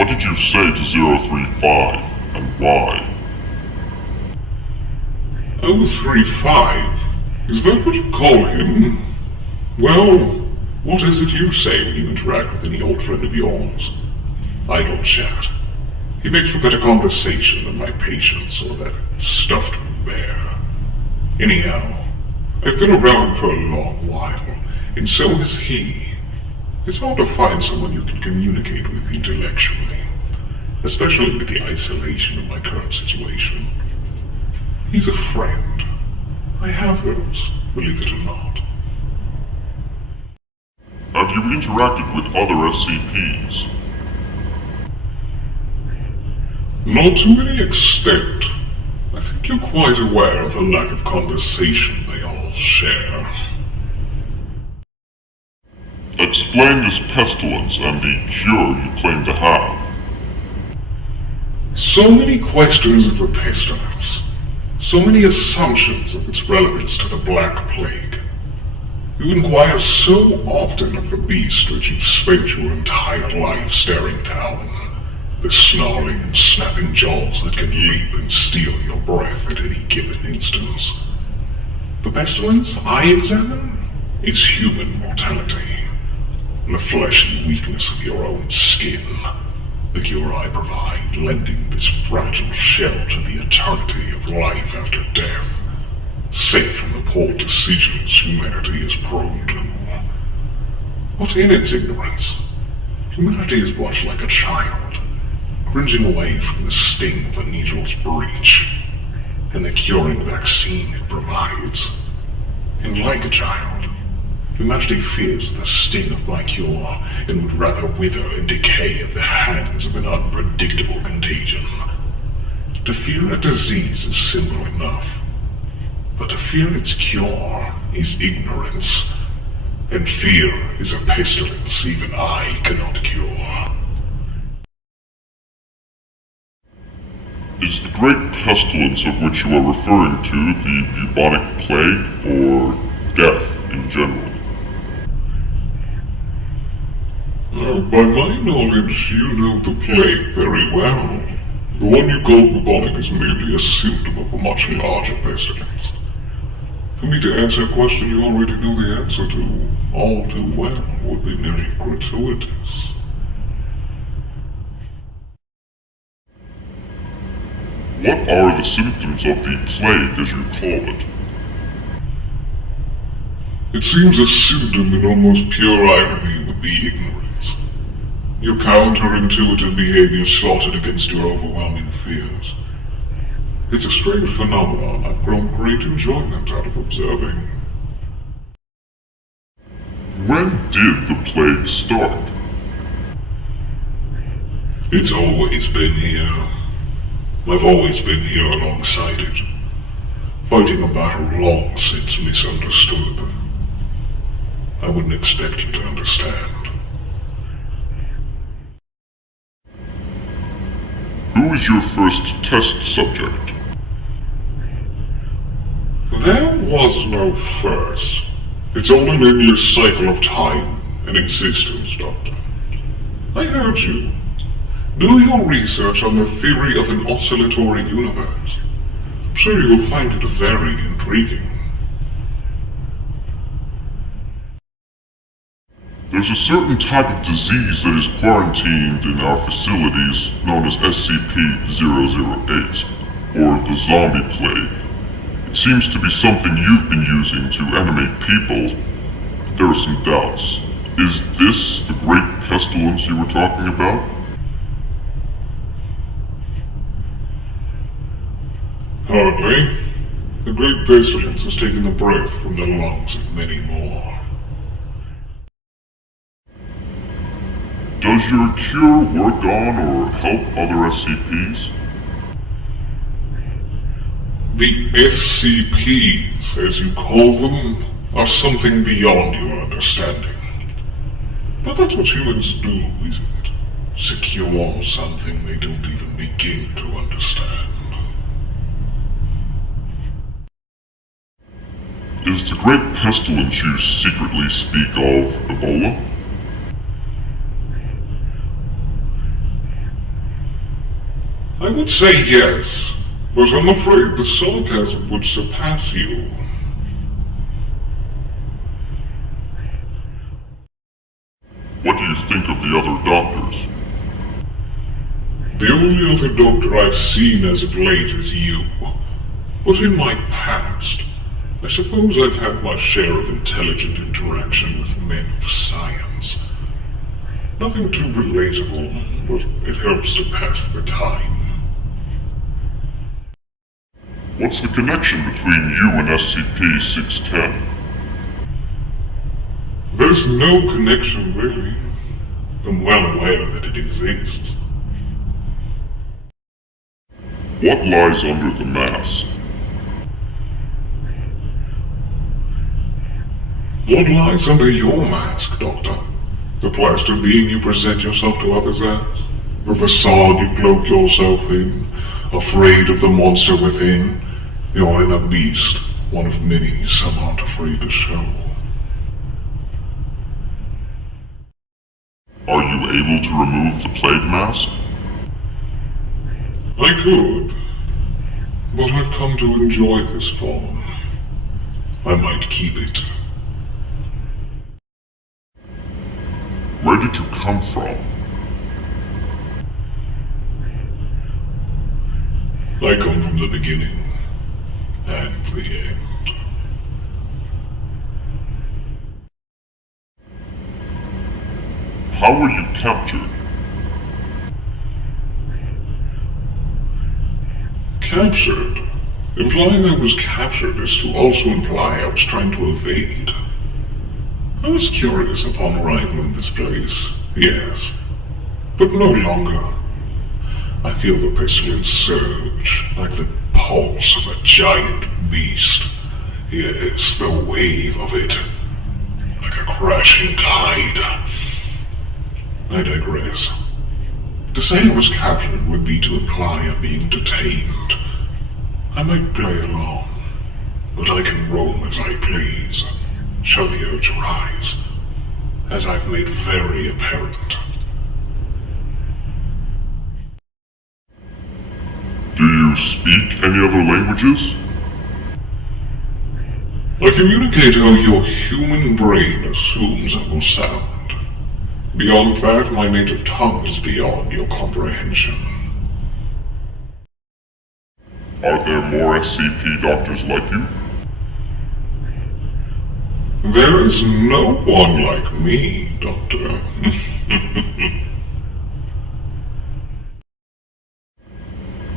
What did you say to 035, and why? 035? Is that what you call him? Well, what is it you say when you interact with any old friend of yours? Idle chat. He makes for better conversation than my patience or that stuffed bear. Anyhow, I've been around for a long while, and so has he. It's hard to find someone you can communicate with intellectually, especially with the isolation of my current situation. He's a friend. I have those, believe it or not. Have you interacted with other SCPs? Not to any extent. I think you're quite aware of the lack of conversation they all share. Explain this pestilence and the cure you claim to have. So many questions of the pestilence. So many assumptions of its relevance to the Black Plague. You inquire so often of the beast that you've spent your entire life staring down. The snarling and snapping jaws that can leap and steal your breath at any given instance. The pestilence I examine is human mortality. The fleshy weakness of your own skin. The cure I provide, lending this fragile shell to the eternity of life after death, safe from the poor decisions humanity is prone to. But in its ignorance, humanity is much like a child, cringing away from the sting of a needle's breach, and the curing vaccine it provides. And like a child, humanity fears the sting of my cure, and would rather wither and decay at the hands of an unpredictable contagion. To fear a disease is simple enough, but to fear its cure is ignorance, and fear is a pestilence even I cannot cure. Is the great pestilence of which you are referring to the bubonic plague, or death in general? By my knowledge, you know the plague very well. The one you call bubonic is merely a symptom of a much larger pestilence. For me to answer a question you already know the answer to all too well would be merely gratuitous. What are the symptoms of the plague, as you call it? It seems a symptom in almost pure irony would be ignorance. Your counterintuitive behavior slotted against your overwhelming fears. It's a strange phenomenon I've grown great enjoyment out of observing. When did the plague start? It's always been here. I've always been here alongside it, fighting a battle long since misunderstood. I wouldn't expect you to understand. Who is your first test subject? There was no first. It's all an endless cycle of time and existence, Doctor. I heard you. Do your research on the theory of an oscillatory universe. I'm sure you'll find it very intriguing. There's a certain type of disease that is quarantined in our facilities known as scp-008, or the zombie plague. It seems to be something you've been using to animate people. There are some doubts. Is this the great pestilence you were talking about? Hardly. The great pestilence has taken the breath from the lungs of many more. Does your cure work on or help other SCPs? The SCPs, as you call them, are something beyond your understanding. But that's what humans do, isn't it? Secure something they don't even begin to understand. Is the great pestilence you secretly speak of Ebola? I would say yes, but I'm afraid the sarcasm would surpass you. What do you think of the other doctors? The only other doctor I've seen as of late is you. But in my past, I suppose I've had my share of intelligent interaction with men of science. Nothing too relatable, but it helps to pass the time. What's the connection between you and SCP-610? There's no connection, really. I'm well aware that it exists. What lies under the mask? What lies under your mask, Doctor? The plastic being you present yourself to others as? The facade you cloak yourself in? Afraid of the monster within? Your inner beast, one of many some aren't afraid to show. Are you able to remove the plague mask? I could, but I've come to enjoy this form. I might keep it. Where did you come from? I come from the beginning and the end. How were you captured? Captured? Implying I was captured is to also imply I was trying to evade. I was curious upon arrival in this place, yes, but no longer. I feel the pestilence surge, like the pulse of a giant beast. Yes, the wave of it, like a crashing tide. I digress. To say I was captured would be to imply I'm being detained. I might play along, but I can roam as I please, should the urge arise, as I've made very apparent. Do you speak any other languages? I communicate how your human brain assumes I will sound. Beyond that, my native tongue is beyond your comprehension. Are there more SCP doctors like you? There is no one like me, Doctor.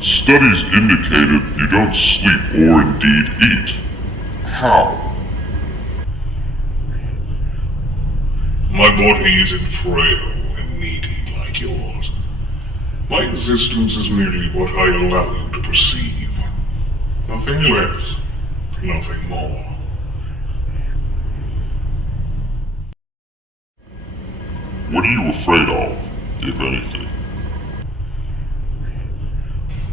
Studies indicated you don't sleep or indeed eat. How? My body isn't frail and needy like yours. My existence is merely what I allow you to perceive. Nothing less, nothing more. What are you afraid of, if anything?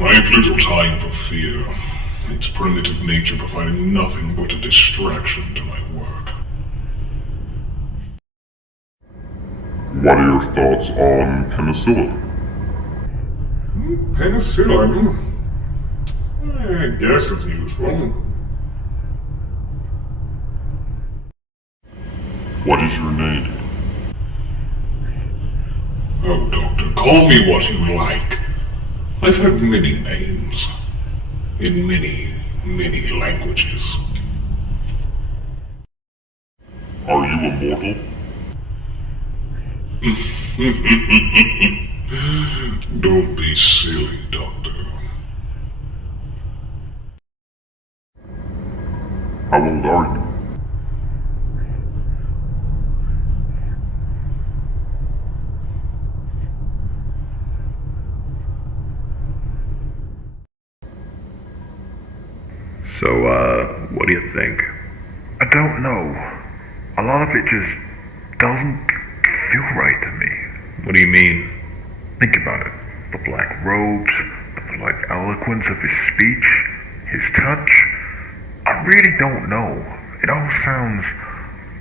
I have little time for fear. Its primitive nature providing nothing but a distraction to my work. What are your thoughts on penicillin? Penicillin? I guess it's useful. What is your name? Oh, Doctor, call me what you like. I've had many names. In many, many languages. Are you immortal? Don't be silly, Doctor. How old are you? So, what do you think? I don't know. A lot of it just doesn't feel right to me. What do you mean? Think about it. The black robes, the polite eloquence of his speech, his touch. I really don't know. It all sounds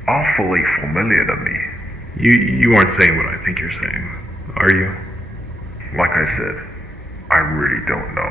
awfully familiar to me. You aren't saying what I think you're saying, are you? Like I said, I really don't know.